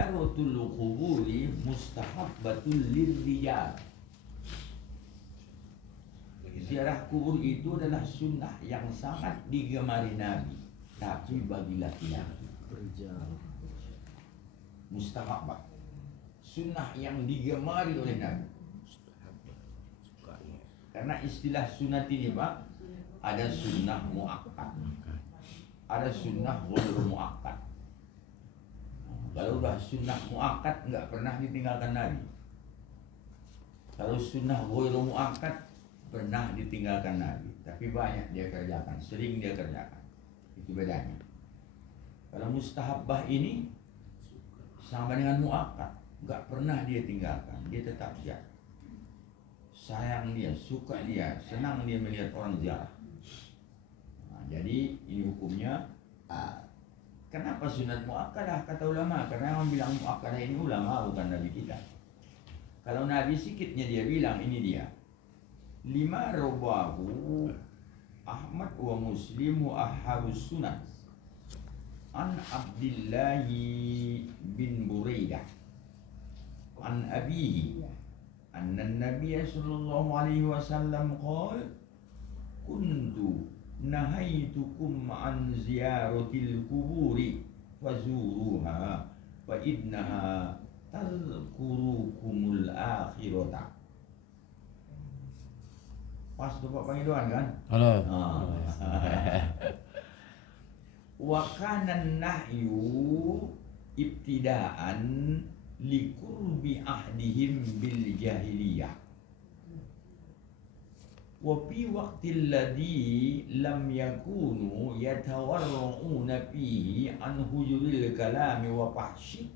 ziyaratul quburi mustahabbatul lirrijal. Ziarah kubur itu adalah sunnah yang sangat digemari Nabi, tapi bagi laki-laki mustahabbah, sunnah yang digemari oleh Nabi. Karena istilah sunat ini Pak, ada sunnah muakkad, ada sunnah ghairu muakkad. Kalau udah sunnah muakkad nggak pernah ditinggalkan Nabi. Kalau sunnah ghairu muakkad pernah ditinggalkan Nabi, tapi banyak dia kerjakan, sering dia kerjakan. Itu bedanya. Kalau mustahabbah ini sama dengan muakkad, nggak pernah dia tinggalkan, dia tetap ziarah. Sayang dia, suka dia, senang dia melihat orang ziarah. Nah, jadi ini hukumnya. Kenapa sunat muakkadah kata ulama? Karena yang bilang muakkadah ini ulama, bukan Nabi kita. Kalau Nabi sikitnya dia bilang ini dia. 5 rawahu Ahmad wa Muslim wa Ahlus Sunan an Abdullah bin Buraidah an abihi anna an-nabiy sallallahu alaihi wasallam qala kuntu nahaitukum an ziyaratil kuburi fazuruha fa innaha tadhkurukumul akhirata. Pas tuh Pak Pangidoan kan? Halo. Wa kana nahyu ibtidaan liqurbi ahdihim bil jahiliyah. Wa fi waqtil ladzi lam yakunu yatawarra'una fihi an hujuril kalami wa fahshi.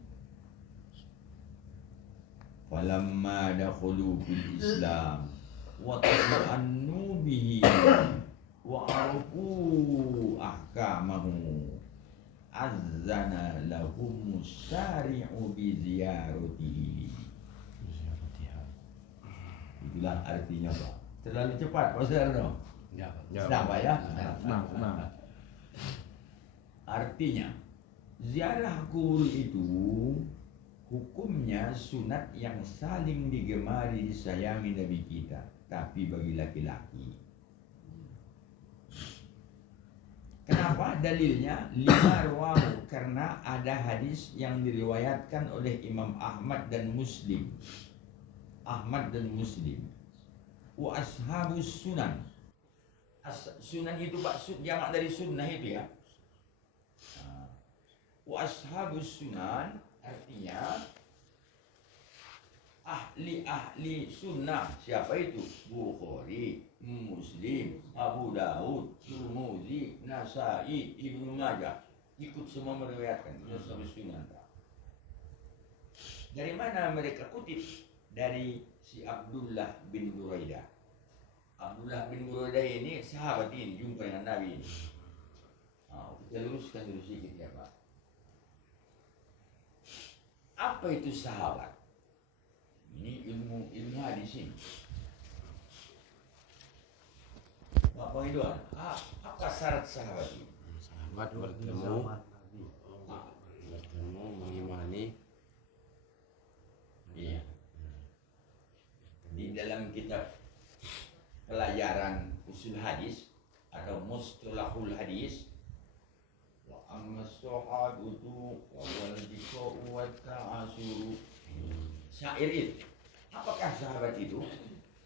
Falamma dakhulu fil Islam wa ta'annu bihi wa arafu ahkamahu azana lahum syari'u bi ziyaratihi. Itulah artinya Pak. Terlalu cepat Pak Sarno. Ya. Sedang Pak ya? Tenang. Artinya ziarah kubur itu hukumnya sunat yang saling digemari disayangi Nabi kita, tapi bagi laki-laki. Kenapa? Dalilnya 5 rawahu, karena ada hadis yang diriwayatkan oleh Imam Ahmad dan Muslim. Ahmad dan Muslim. Wa ashabus sunan. Sunan itu Pak, jamak dari sunnah itu ya. Wa ashabus sunan artinya ahli sunnah. Siapa itu? Bukhari, Muslim, Abu Daud, Tirmidzi, Nasai, Ibnu Majah, ikut semua meriwayatkan. Itu ashabus sunan. Dari mana mereka kutip? Dari si Abdullah bin Buraidah. Abdullah bin Buraidah ini sahabat ini, jumpa dengan Nabi ini. Kita luruskan dulu sedikit ya Pak. Apa itu sahabat? Ini ilmu hadis ini. Bapak itu apa syarat sahabat ini? Sahabat bertemu mengimani. Iya. Di dalam kitab pelajaran usul hadis atau mustalahul hadis, wa amma sahabatu wal jiqa'u wa ta'asuru. Syair itu. Apakah sahabat itu?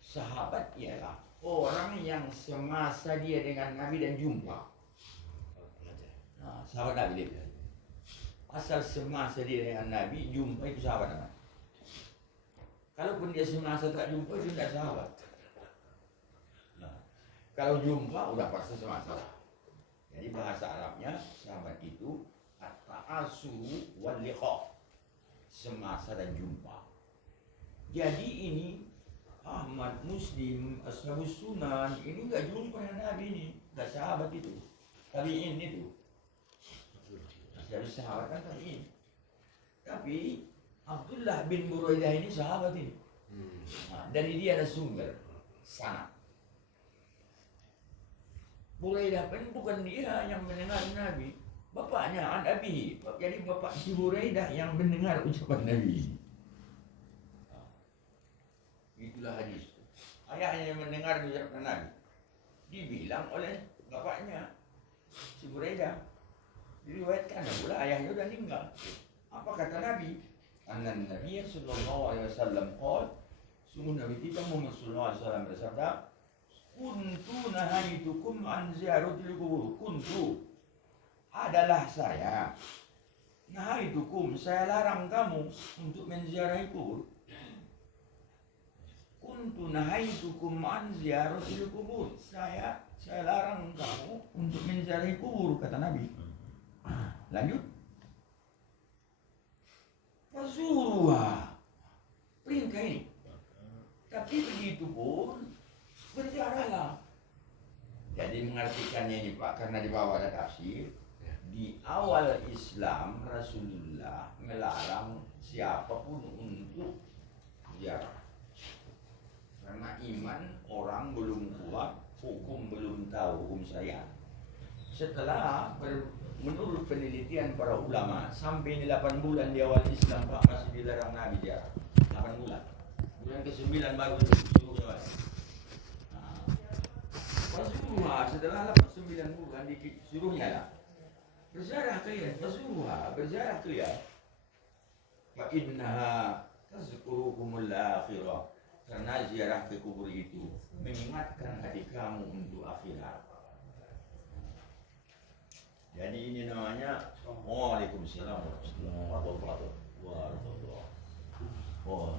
Sahabat ialah orang yang semasa dia dengan Nabi dan jumpa. Nah, sahabat Nabi dia. Asal semasa dia dengan Nabi jumpa itu sahabat Nabi. Kalaupun dia semasa tak jumpa itu tidak sahabat. Nah, kalau jumpa udah pasti semasa. Jadi bahasa Arabnya sahabat itu at-ta'asuru wal liqa, semasa dan jumpa. Jadi ini Ahmad, Muslim, ashabus sunan ini nggak jumpa dengan Nabi ini, nggak sahabat itu. Tabi'in itu. Jadi sahabat kan tabi'in. Tapi Abdullah bin Buraidah ini sahabat ini. Nah, dari dia ada sumber sanad. Buraidah pun bukan dia yang mendengar Nabi, Bapaknya an abihi. Jadi bapak si Buraidah yang mendengar ucapan Nabi. Itulah hadis. Ayahnya yang mendengar ucapan Nabi. Dibilang oleh bapaknya si Buraidah. Diriwayatkan pula ayahnya sudah meninggal. Apa kata Nabi? Anna Nabi sallallahu alaihi wasallam qala, sungguh Nabi kita Muhammad sallallahu alaihi wasallam bersabda, kuntu nahaitukum an ziyaratil qubur. Kuntu adalah saya. Nahaitukum, saya larang kamu untuk menziarahi kubur. Kuntu nahaitukum an ziyaratil qubur. Saya larang kamu untuk menziarahi kubur, kata Nabi. Lanjut. Fazuruha. Perintah ini. Tapi begitu pun berziarahlah. Jadi mengartikannya ini Pak, karena di bawah ada tafsir. Di awal Islam Rasulullah melarang siapapun untuk ziarah. Karena iman orang belum kuat, hukum belum tahu, hukum syariat. Setelah menurut penelitian para ulama, sampai 8 bulan di awal Islam Pak masih dilarang Nabi ziarah. 8 bulan. Bulan ke-9 baru suruh jawab. Rasulullah setelah 9 bulan disuruhnya lah. Berziarah kalian, Rasulullah berziarah kalian. Fa innaha tazkurukumul akhirah. Karena ziarah ke kubur itu mengingatkan hati kamu untuk akhirat. Jadi ini namanya Waalaikumsalam warahmatullahi wabarakatuh. Oh,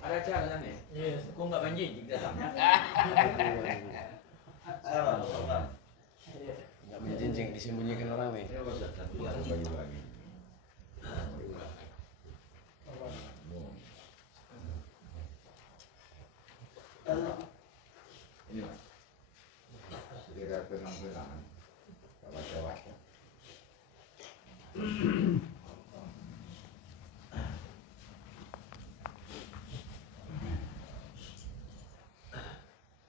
ada cara kan nih? Yes. Kok nggak menjijik datangnya? Salam. Nggak menjinjing disembunyikan orang nih. Ya Ustaz, satu bagi-bagi. Ini Mas. Segera pegang-pegangan. Baca-baca.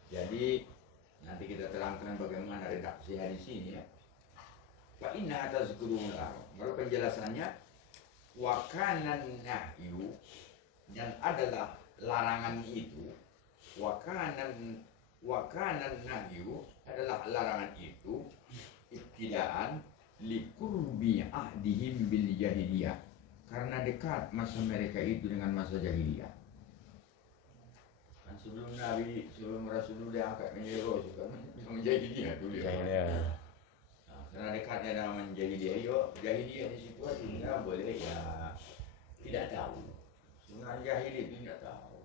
Jadi nanti kita terangkan bagaimana redaksi hadis ini ya. Fa inna tazkurul akhirah. Kalau penjelasannya wa kana nahyu, dan adalah larangan itu, wa kana nahyu adalah larangan itu ibtidaan liqurbi ahdihim bil jahiliyah, karena dekat masa mereka itu dengan masa jahiliyah. Kan sebelum Nabi, sebelum Rasulullah angkat menjadi rasul kan menjadi dia dulu ya. Nah, karena dekatnya dengan jahiliyah, jahiliyah di situ artinya boleh ya tidak tahu. Sebenarnya jahiliyah itu tidak tahu.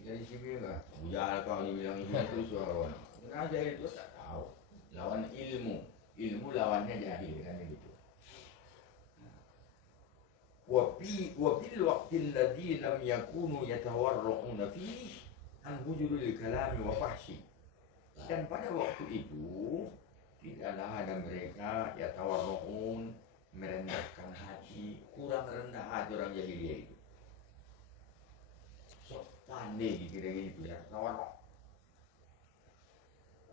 Kita di sini kan, Jahal kalau dibilang itu suara orang. Karena jahil itu tak tahu. Lawan ilmu lawannya jahil kan begitu. Wa fil waqtil ladzi lam yakunu yatawarra'una fihi an hujuril kalami wa fahsyi. Dan pada waktu itu tidaklah ada mereka yatawarra'un, merendahkan hati, kurang rendah hati orang jahiliyah itu. Sok pandai kira-kira gitu ya, tawarru'.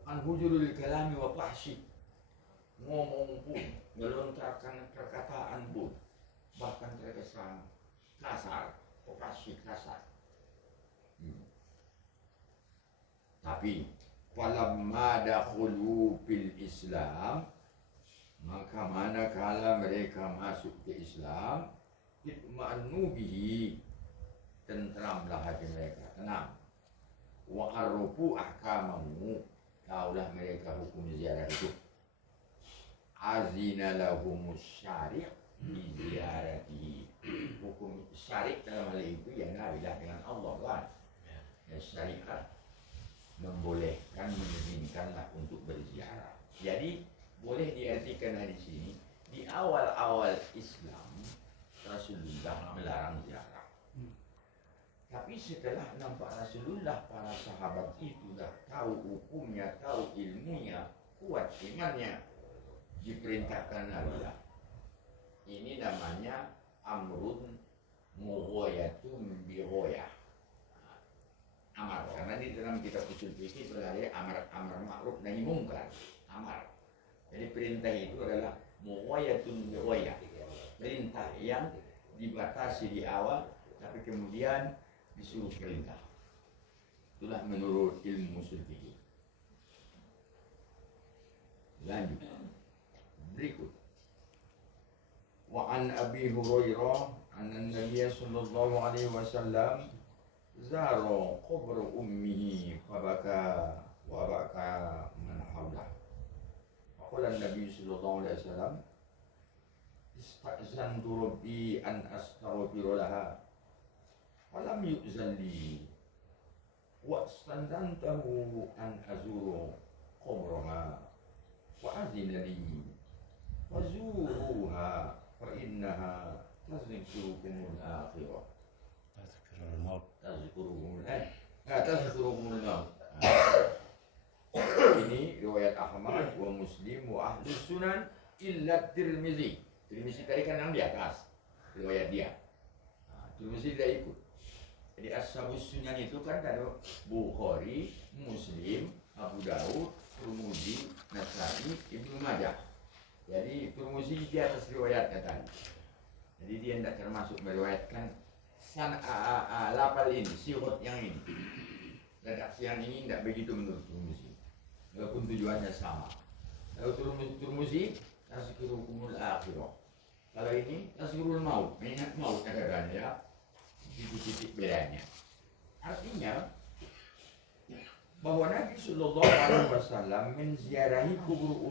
An hujuril kalami wa fahsyi. Ngomong pun, melontarkan perkataan pun, bahkan terkesan kasar, operasi kasar. Tapi falamma dakhulu fil Islam, maka manakala mereka masuk ke Islam, itma'annu bihi, tentramlah hati mereka, tenang. Wa arrufu ahkamahu, taulah mereka hukum ziarah itu. Azina lahumus syari' bi ziyarati. Hukum syari' dalam hal itu yang adalah dengan Allah kan. Ya, syariat membolehkan, mengizinkanlah untuk berziarah. Jadi boleh diartikan di sini di awal-awal Islam Rasulullah melarang ziarah. Tapi setelah nampak Rasulullah, para sahabat itu dah tahu hukumnya, tahu ilmunya, kuat imannya, diperintahkan Allah. Ini namanya amrun mughoyatun bighoyah. Amar, karena di dalam kitab usul fikih berada amar ma'ruf nahi mungkar. Amar. Jadi perintah itu adalah muwayatun biwayah, perintah yang dibatasi di awal tapi kemudian disuruh perintah. Itulah menurut ilmu usul fikih. Lanjut berikut. Wa an Abi Hurairah anna Nabiy sallallahu alaihi wasallam zara qabr ummihi fabaka wa baka man hawlah. Faqala Nabi sallallahu alaihi wasallam ista'zantu rabbi an astaghfira laha falam yu'zan li wa istandantahu an azuru qabraha wa azina li fazuruha fa innaha tazkirukumul akhirah. Tazkirul maut. Tazkirukumul maut. Ini riwayat Ahmad wa Muslim wa Ahlus Sunan illa Tirmizi. Tirmizi tadi kan yang di atas riwayat dia. Tirmizi tidak ikut. Jadi Ashabus Sunan itu kan ada Bukhari, Muslim, Abu Daud, Tirmizi, Nasai, Ibnu Majah. Jadi Tirmizi di atas riwayatnya tadi. Jadi dia tidak termasuk meriwayatkan lafal ini, sirot yang ini. Redaksi yang ini tidak begitu menurut Tirmizi. Walaupun tujuannya sama. Kalau Tirmizi tazkirukumul akhirah. Kalau ini tazkirul maut, mengingat maut kadang-kadang ya. Titik-titik bedanya. Artinya bahwa Nabi Sallallahu Alaihi Wasallam menziarahi kubur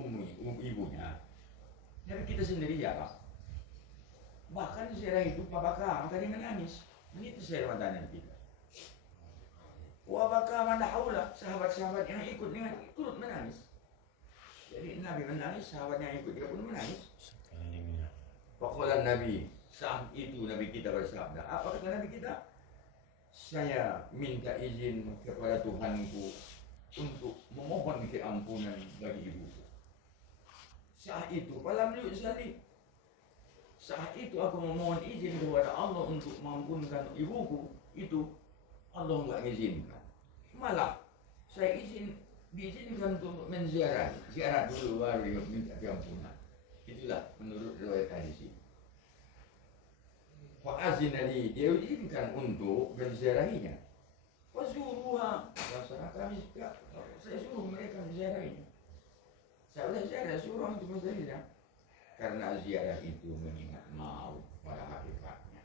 ibunya. Nabi kita sendiri jarang. Bahkan ziarah itu maka dia menangis. Ini keselamatan kita. Wa baka man haula, sahabat-sahabat yang ikut dengan turut menangis. Jadi Nabi menangis, sahabat yang ikut dia pun menangis. Faqala Nabi, saat itu Nabi kita bersabda, apa kata Nabi kita? Saya minta izin kepada Tuhanku untuk memohon keampunan bagi ibuku. Saat itu, falam yu'zali. Saat itu aku memohon izin kepada Allah untuk mengampunkan ibuku, itu Allah enggak izinkan. Malah saya diizinkan untuk menziarah, ziarah dulu baru minta keampunan. Itulah menurut riwayat hadis ini. Fa'azina li, dia izinkan untuk menziarahinya. Fazuruha, kami saya suruh mereka menziarahinya. Saya ziarah suruh untuk menziarahinya. Karena ziarah itu mengingat maut pada hakikatnya.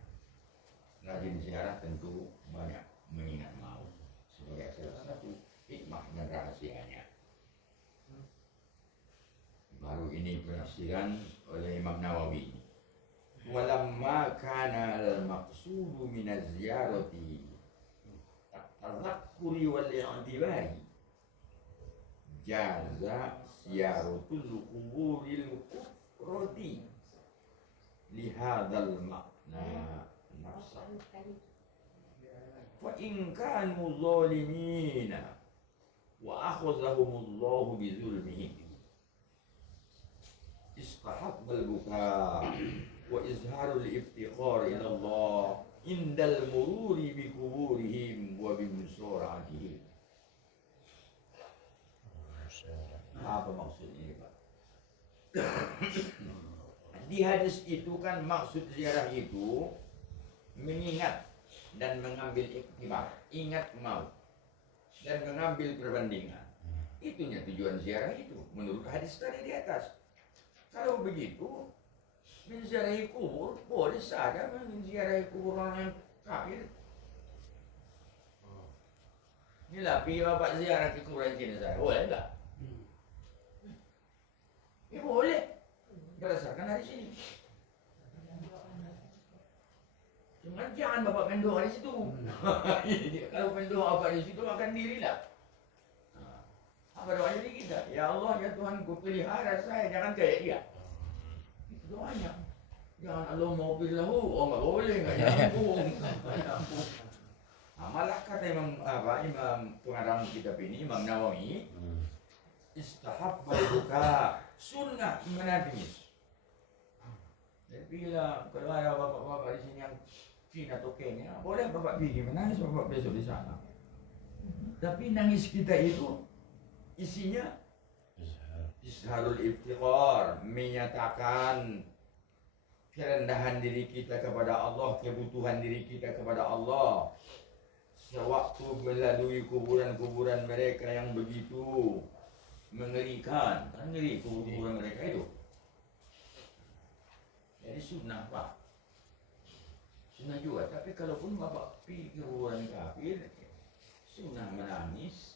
Rajin ziarah tentu banyak mengingat maut sebagai salah satu hikmah dan rahasianya. Baru ini penafsiran oleh Imam Nawawi. Walamma kana al-maqsudu min az-ziyarati at-tadhakkuri wal-i'tibari jaza ziyaratul quburil kufrati li hadzal ma'na nafsa fa in kanu zalimina wa akhadhahumullahu bi zulmihim istahabbal buka wa izharul iftiqar ila Allah indal mururi bi kuburihim wa bi musaratihim. Apa maksudnya Pak? Di hadis itu kan maksud ziarah itu mengingat dan mengambil iktibar, ingat maut dan mengambil perbandingan. Itunya tujuan ziarah itu menurut hadis tadi di atas. Kalau begitu menziarahi kubur boleh saja menziarahi kubur orang yang kafir. Ini lah bapak ziarah ke kuburan jenazah, boleh enggak? Ya boleh, berdasarkan hadis ini. Cuma jangan bapak mendoa di situ. Kalau mendoa apa di situ akan dirilah. Apa doanya di kita? Ya Allah, ya Tuhanku, pelihara saya, jangan kayak dia. Itu doanya. Jangan Allah mau lahu, oh nggak boleh, nggak nyambung. Malah kata Imam pengarang kitab ini, Imam Nawawi, istahab buka sunnah menangis. Jadi bila kalau ada bapak-bapak di sini yang Cina atau Kenya, boleh bapak pergi menangis, bapak besok di sana. Tapi nangis kita itu isinya Isharul iftiqar, menyatakan kerendahan diri kita kepada Allah, kebutuhan diri kita kepada Allah. Sewaktu melalui kuburan-kuburan mereka yang begitu mengerikan, kan ngeri kuburan mereka itu. Jadi sunnah Pak, sunnah juga. Tapi kalaupun bapak pergi ke kuburan kafir, sunnah menangis,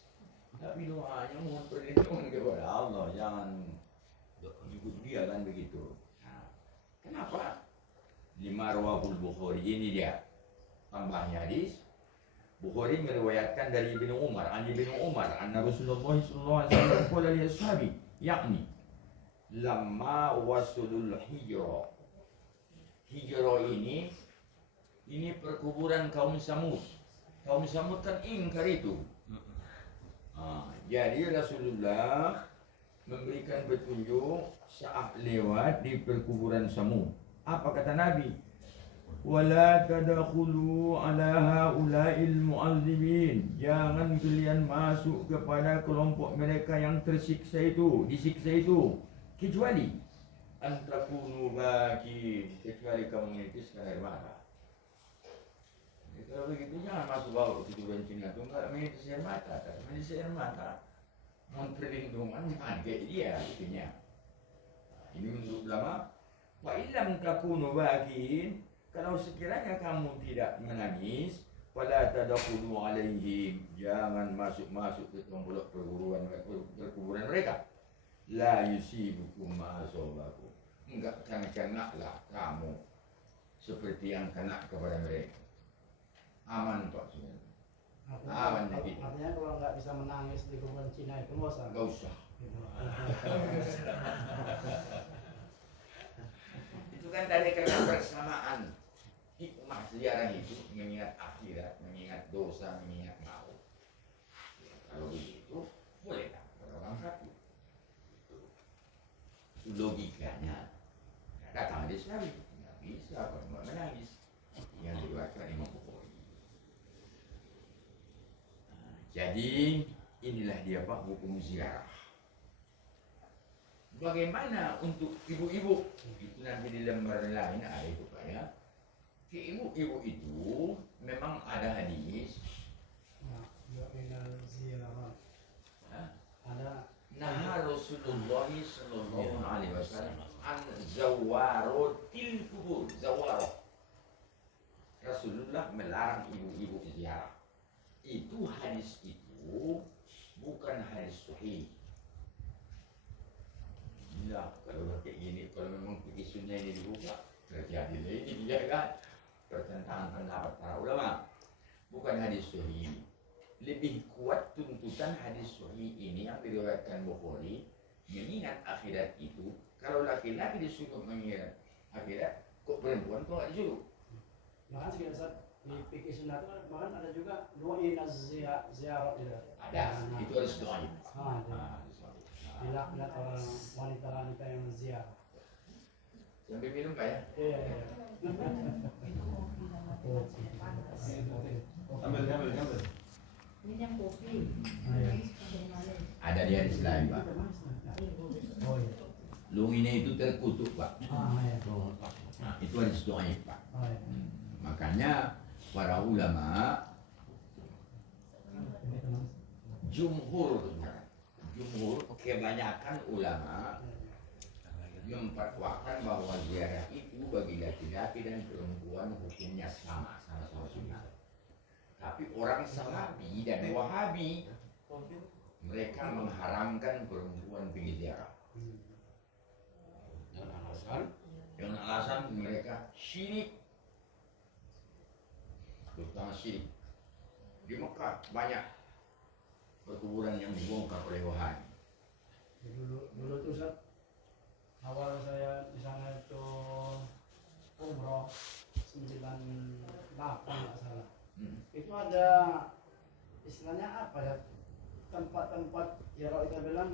tapi doanya mohon perlindungan kepada Allah, jangan ikut dia kan begitu. Kenapa? Lima rawahul Bukhari, ini dia tambahnya hadis. Bukhari meriwayatkan dari Ibnu Umar, anna Rasulullah sallallahu alaihi wasallam qala li ashabi, yakni lamma wasulul hijra. Hijra ini perkuburan kaum Samud. Kaum Samud kan ingkar itu. Jadi Rasulullah memberikan petunjuk saat lewat di perkuburan Samud. Apa kata Nabi? Wala tadkhulu ala haula'il mu'azzibin. Jangan kalian masuk kepada kelompok mereka yang tersiksa itu, disiksa itu, kecuali antakunu baki, kecuali kamu menitiskan air mata. Kalau begitu jangan masuk bawa ke kuburan Cina itu, enggak menitis air mata, menitis air mata. Mohon perlindungan jangan kayak dia itunya. Ini menurut ulama. Wa illam takunu bakin, kalau sekiranya kamu tidak menangis, fala tadkhulu alaihim, jangan masuk-masuk ke kelompok perkuburan mereka. La yusibukum ma asabakum, enggak akan kenaklah kamu seperti yang kena kepada mereka. Aman Pak sebenarnya. Aman jadi. Artinya kalau nggak bisa menangis di kuburan Cina itu nggak usah. Enggak usah. Itu kan dari karena bersamaan hikmah ziarah itu mengingat akhirat, mengingat dosa, mengingat maut. Ya, kalau begitu boleh tak orang kafir. Itu logikanya. Datang di sana nggak bisa kalau nggak menangis. Yang diriwayatkan Imam Bukhari. Jadi inilah dia Pak hukum ziarah. Bagaimana untuk ibu-ibu? Itu nanti di lembar lain ada itu Pak ya. Ke ibu-ibu itu memang ada hadis. Ada. Nah Rasulullah sallallahu alaihi wasallam an zawarotil kubur, zawaro. Rasulullah melarang ibu-ibu ziarah. Itu hadis itu bukan hadis sahih. Ya, kalau kayak gini, kalau memang fikih sunnah ini dibuka, terjadi ini dia kan pertentangan pendapat para ulama. Bukan hadis sahih. Lebih kuat tuntutan hadis sahih ini yang diriwayatkan Bukhari, mengingat akhirat itu. Kalau laki-laki disuruh mengingat akhirat, kok perempuan kok nggak disuruh? Bahkan sekitar di fikih sunnah itu bahkan ada juga doain ziarah itu. Ada, itu harus doa. Bila orang wanita yang ziarah. Sambil minum Pak ya? Iya. Ambil. Minyak kopi. Ada di hadis lain Pak. Oh iya. Lunginya itu terkutuk Pak. Iya. Nah, itu hadis doa Pak. Oh iya. Makanya para ulama jumhur kebanyakan ulama memfatwakan bahwa ziarah itu bagi laki-laki dan perempuan hukumnya sama-sama sunnah. Tapi orang Salafi dan Wahabi mereka mengharamkan perempuan pergi ziarah. Dengan alasan mereka syirik. Terutama syirik. Di Mekah banyak perkuburan yang dibongkar oleh Wahabi. Dulu tuh Ustaz, awal saya di sana itu umroh 98 nggak salah. Itu ada istilahnya apa ya, tempat-tempat ya kalau kita bilang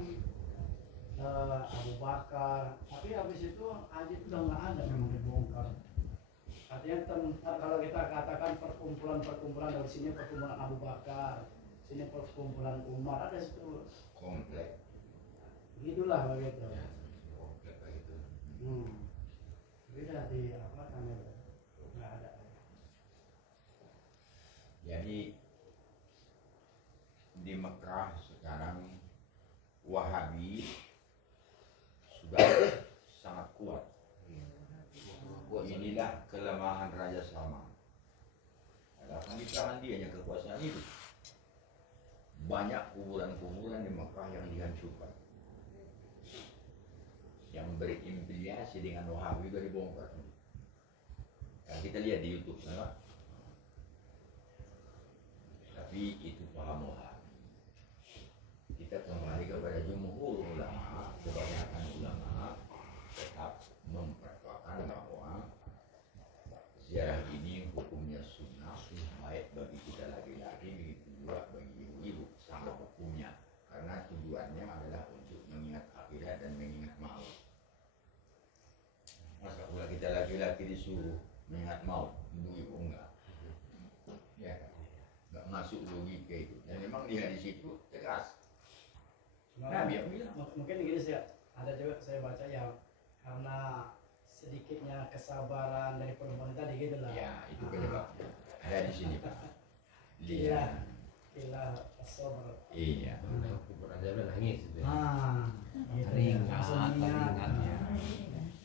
Abu Bakar, tapi habis itu haji itu udah nggak ada, memang dibongkar. Artinya kalau kita katakan perkumpulan dari sini perkumpulan Abu Bakar, sini perkumpulan Umar, ada situ Komplek. Begitulah begitu. Ya, komplek kayak gitu. Beda di apa namanya? Nggak ada. Jadi di Mekah sekarang Wahabi sudah sangat kuat. Inilah kelemahan Raja Salman. Karena di tangan dia hanya kekuasaan itu. Banyak kuburan-kuburan di Mekah yang dihancurkan. Yang berimplikasi dengan Wahabi juga dibongkar. Nah, kita lihat di YouTube sana. Tapi itu paham Wahabi. Kita kembali kepada jumhur ulama, kebanyakan ulama tetap memperkuatkan bahwa ziarah ini hukumnya sunnah, baik bagi kita laki-laki, begitu juga bagi ibu-ibu, sama hukumnya. Karena tujuannya adalah untuk mengingat akhirat dan mengingat maut. Masa pula kita laki-laki disuruh mengingat maut, ibu-ibu enggak? Ya kan? Enggak masuk logika itu. Dan memang dia di situ tegas. Nabi yang bilang. Mungkin gini sih, ada juga saya baca yang karena sedikitnya kesabaran dari perempuan tadi gitu lah. Ya, itu penyebabnya. Ada di sini, Pak. Iya. Lihat. Gila, sabar. Iya. Kuburan aja udah nangis gitu. Gitu. Ringan, Langsung ingat. ringannya.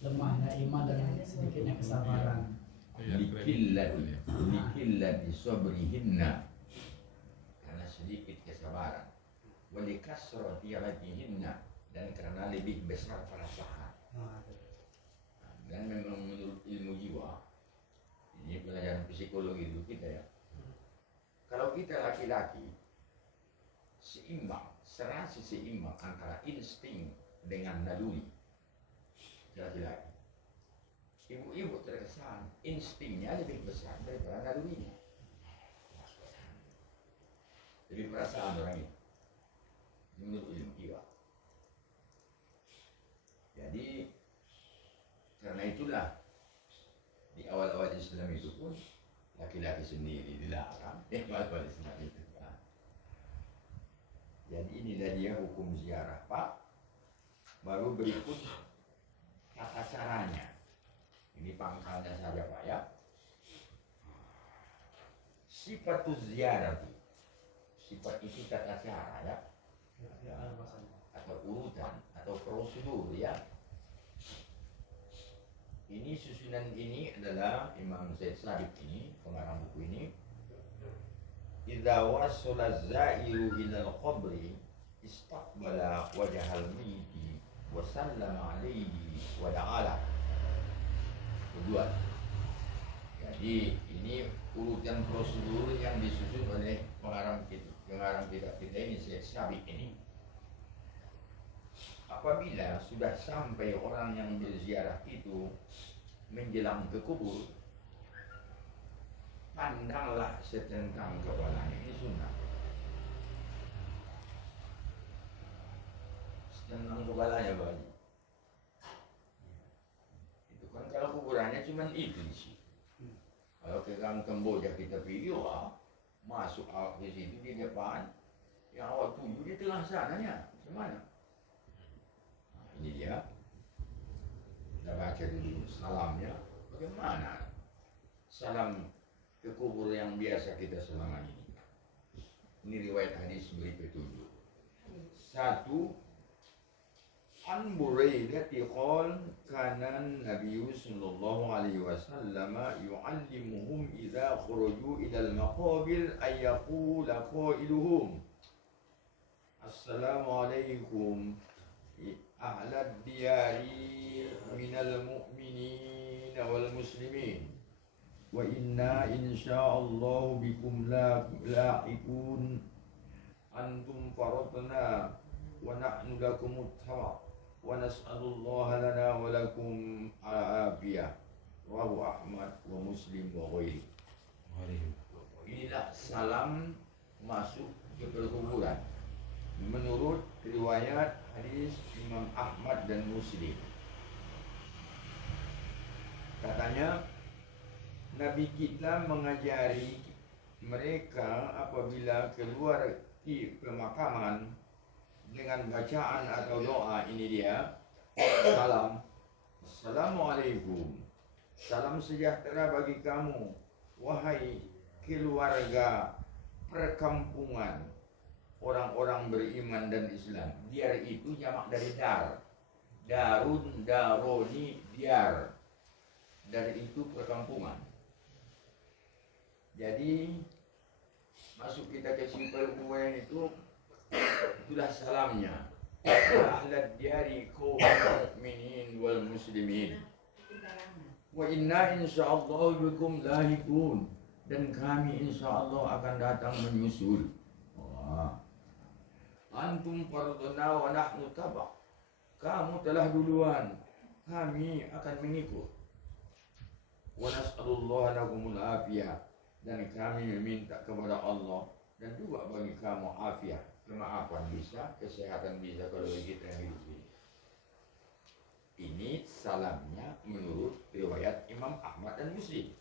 Lemahnya iman dan sedikitnya kesabaran. Likillati sabrihinna, karena sedikit kesabaran. Walikasrati ratihinna, dan karena lebih besar perasaan. Dan memang menurut ilmu jiwa, ini pelajaran psikologi dulu kita ya. Kalau kita laki-laki seimbang, serasi seimbang antara insting dengan naluri laki-laki. Ibu-ibu terkesan instingnya lebih besar daripada nalurinya. Jadi perasaan orang itu menurut ilmu jiwa. Jadi karena itulah di awal-awal Islam itu pun laki-laki sendiri dilarang. Awal-awal Islam itu. Jadi inilah dia hukum ziarah, Pak. Baru berikut tata caranya. Ini pangkalnya saja, Pak ya. Sifatul ziarah. Sifat itu tata cara ya. Atau urutan atau prosedur ya. Ini susunan ini adalah Imam Zaid Sabiq ini, pengarang buku ini. Idza wasala zairu ilal qabri istaqbala wajhal mayyiti wa sallama alaihi wa da'ala. Kedua. Jadi ini urutan prosedur yang disusun oleh pengarang kitab kita ini, Zaid Sabiq ini. Apabila sudah sampai orang yang berziarah itu menjelang ke kubur, pandanglah setengkang kepalanya. Ini sunnah. Setengkang kepalanya bagi. Itu kan kalau kuburannya cuma itu di situ. Kalau ke Kamboja kita pergi, wah, masuk awak ke situ di depan, yang awak tuju di tengah sananya, gimana? Nah, ini dia. Kita baca dulu salamnya. Bagaimana salam ke kubur yang biasa kita selama ini? Ini riwayat hadis beri petunjuk. Satu, an Buraidati qol kana Nabi sallallahu alaihi wasallam yu'allimuhum idza kharaju ila al-maqabir ay yaqula qailuhum assalamu alaikum ahlad diyari minal mu'minin wal muslimin wa inna insyaallah bikum lahiqun antum faradna wa nahnu lakum muttaba wa nas'alullaha lana wa lakum afiyah. Rawahu Ahmad wa Muslim wa ghairi. Inilah salam masuk ke perkuburan menurut riwayat hadis Imam Ahmad dan Muslim. Katanya Nabi kita mengajari mereka apabila keluar ke pemakaman, dengan bacaan atau doa ini dia. Salam. Assalamualaikum. Salam sejahtera bagi kamu, wahai keluarga perkampungan orang-orang beriman dan Islam. Diar itu jamak dari dar. Darun, daroni, diar. Dar itu perkampungan. Jadi masuk kita ke simpel kuwen itu, itulah salamnya. Ahlad diari kaum mukminin wal muslimin. Wa inna insyaallah bikum lahikun, dan kami insyaallah akan datang menyusul. Wah. Antum farduna wa nahnu tabak. Kamu telah duluan, kami akan mengikut. Wa nas'alullah lakumul afiyah, dan kami meminta kepada Allah dan juga bagi kamu afiat, kemaafan bisa, kesehatan bisa kalau kita yang hidup ini. Ini salamnya menurut riwayat Imam Ahmad dan Muslim.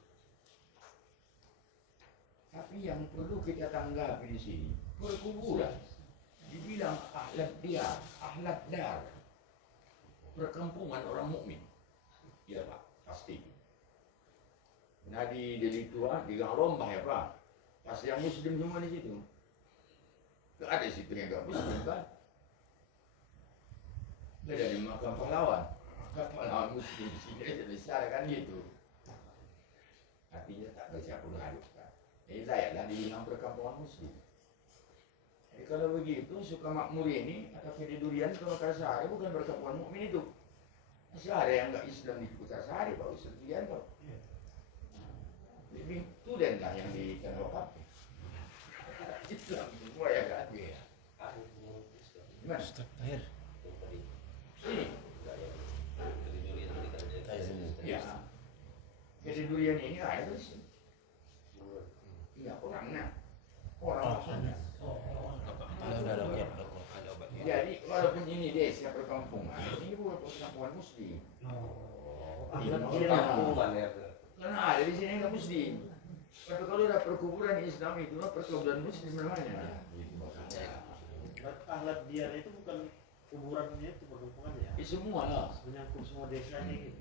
Tapi yang perlu kita tanggapi di sini, perkuburan dibilang ahlad diyar, ahlad dar, perkampungan orang mukmin. Ya Pak, pasti. Nah di Deli Tua, di Gang Rombah ya Pak, pasti yang Muslim semua di situ. Gak ada situ yang gak Muslim kan? Beda di makam pahlawan. Pahlawan Muslim di sini aja besar kan gitu. Artinya tak bercampur aduk kan. Jadi saya lah dibilang perkampungan Muslim. Jadi kalau begitu suka makmur ini atau Fedi Durian ke Makassar bukan perkampungan mukmin itu. Masih ada yang gak Islam di Makassar Pak Ustaz Durian Pak. Lebih Tulen lah yang di Tanah Islam semua ya kan ya. Gimana? Ustaz Tahir. Sini. Ya. Jadi durian ini ada sih. Iya orangnya. Orang-orangnya. Jadi walaupun ini desa perkampungan, ini bukan perkampungan Muslim. Perkampungan ya. Karena ada di sini nggak Muslim. Tapi kalau ada perkuburan Islam itu mah perkuburan Muslim namanya. Ahlad diyar itu bukan kuburannya itu perkampungan ya. Semua lah. Menyangkut semua desanya gitu.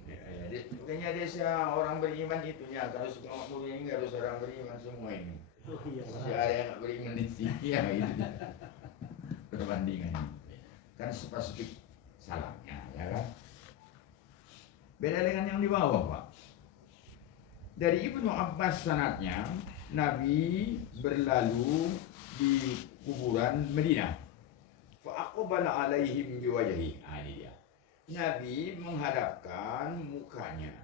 Bukannya desa orang beriman itunya. Kalau suka makmur ini harus orang beriman semua ini. Oh iya. Masih ada yang nggak beriman di sini ya itu. Perbandingan ini. Kan spesifik salamnya, ya kan? Beda dengan yang di bawah Pak. Dari Ibnu Abbas sanadnya, Nabi berlalu di kuburan Madinah. Fa'aqbala alaihim biwajhi. Ini dia. Nabi menghadapkan mukanya.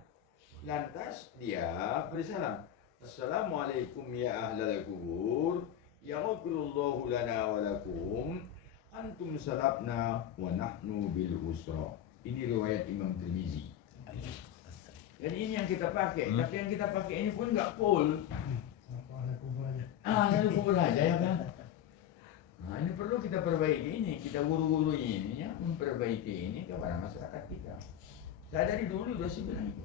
Lantas dia bersalam. Assalamualaikum ya ahlal kubur. Yaghfirullahu lana wa lakum. Antum salabna wa nahnu bil usra. Ini riwayat Imam Tirmizi. Dan ini yang kita pakai, tapi yang kita pakai ini pun nggak full. Ada kuburannya. Ada kubur aja ya kan. Nah ini perlu kita perbaiki ini, kita guru-guru ini ya memperbaiki ini kepada masyarakat kita. Saya dari dulu udah sih bilang itu.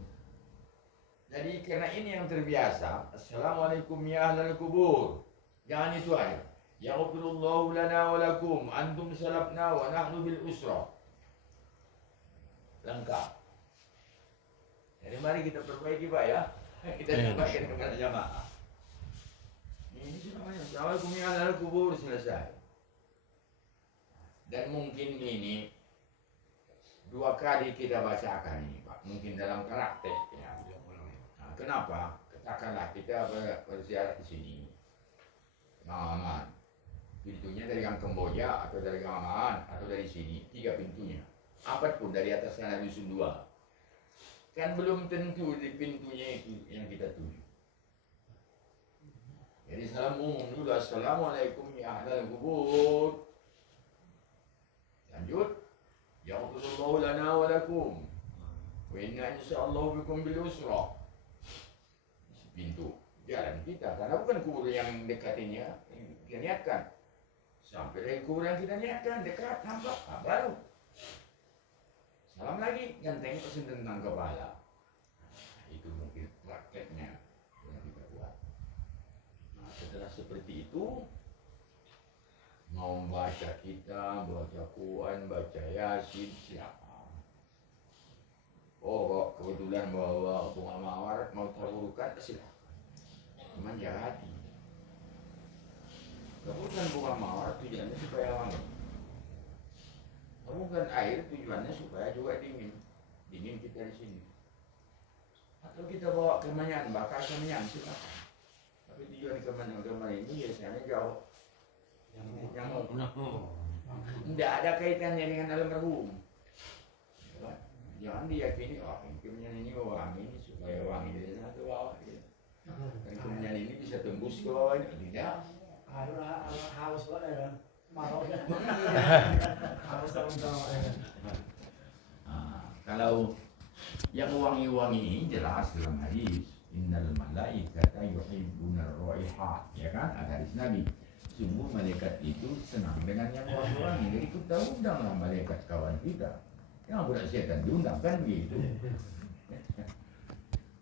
Jadi karena ini yang terbiasa, Assalamualaikum ya ahlal kubur. Jangan itu aja. Yaghfirullahu lana wa lakum, antum salabna wa nahnu bil usra. Lengkap. Jadi mari kita perbaiki Pak ya. Kita sampaikan kepada jamaah. Ini namanya Assalamualaikum ya ahlal kubur, selesai. Dan mungkin ini 2 kali kita bacakan ini Pak. Mungkin dalam praktek ya. Nah, kenapa? Katakanlah kita berziarah di sini. Aman. Pintunya dari Gang Kamboja atau dari Gang Aman atau dari sini, 3 pintunya. Apapun dari atas sana dusun 2. Kan belum tentu di pintunya itu yang kita tuju. Jadi salam umum dulu. Assalamualaikum ya ahlal kubur. Lanjut. Yaghfirullahu lana wa lakum. Wa inna insyaallah bikum bil usra. Pintu jalan kita, karena bukan kubur yang dekat ini ya, yang kita niatkan. Sampai dari kubur yang kita niatkan dekat nampak, baru salam lagi, ganteng pesen tentang kepala. Itu mungkin prakteknya yang kita buat. Nah setelah seperti itu, mau baca kitab, baca Quran, baca Yasin, silakan. Oh, kok kebetulan bawa bunga mawar mau taruhkan, silakan. Cuman jaga hati. Kebetulan bunga mawar tujuannya supaya wangi. Kebetulan air tujuannya supaya juga dingin. Dingin kita di sini. Atau kita bawa kemenyan, bakar kemenyan, silakan. Tapi tujuan kemenyan ini biasanya jauh. Yang tidak ada kaitannya dengan almarhum. Jangan diyakini, oh kemenyan ini wangi supaya wangi dari sana ke bawah. Dan kemenyan ini bisa tembus ke bawah, tidak. Harus banget kan, marau kan. Harus tahu kan. Kalau yang wangi-wangi jelas dalam hadis, innal malaikata yuhibbuna ar-raihat, ya kan? Ada hadis Nabi. Sungguh malaikat itu senang dengan yang wangi-wangi. Jadi kita undanglah malaikat kawan kita. Yang budak setan diundang kan gitu.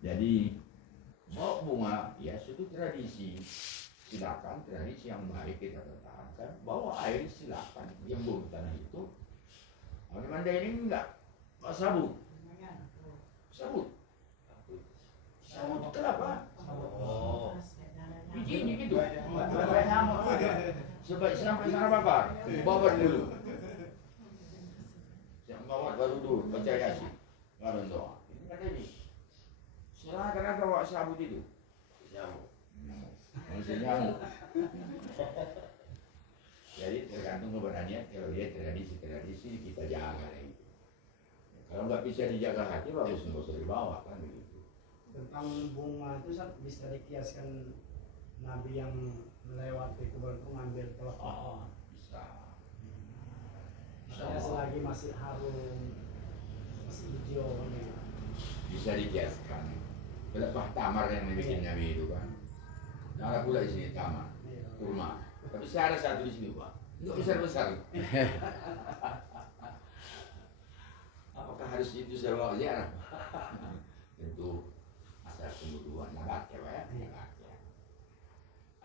Jadi bawa bunga ya suatu tradisi. Silakan tradisi yang baik kita pertahankan. Bawa air silakan. Yang buruk tanah itu. Orang Manda ini enggak. Bawa sabut. Sabut. Sabut itu apa? Oh. Bijinya gitu. Banyak nyamuk. Sampai sana bakar, bawa dulu. Yang bawa baru dulu, baca Yasin, baru doa. Ini kan ini. Silakan aja bawa sabut itu. Nyamuk. Masih nyamuk. Jadi tergantung keberanian. Kalau dia tradisi kita jaga itu. Kalau nggak bisa dijaga hati, bagus nggak usah dibawa kan begitu. Tentang bunga itu bisa dikiaskan Nabi yang melewati kebun itu ngambil telepon. Oh, bisa. Saya selagi masih harum, masih hijau ya. Bisa dikiaskan. Pelepah tamar yang dibikin Nabi itu kan. Ada pula di sini tamar, kurma. Tapi saya ada satu di sini Pak. Enggak besar-besar. Apakah harus itu saya bawa ziarah? Tentu asal kemuduan nabat ya Pak ya. Nabat ya.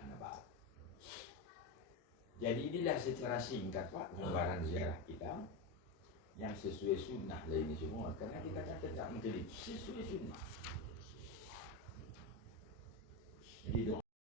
Nabat. Jadi inilah secara singkat Pak gambaran ziarah kita yang sesuai sunnah lah ini semua karena kita kan tetap mengkritik sesuai sunnah. Jadi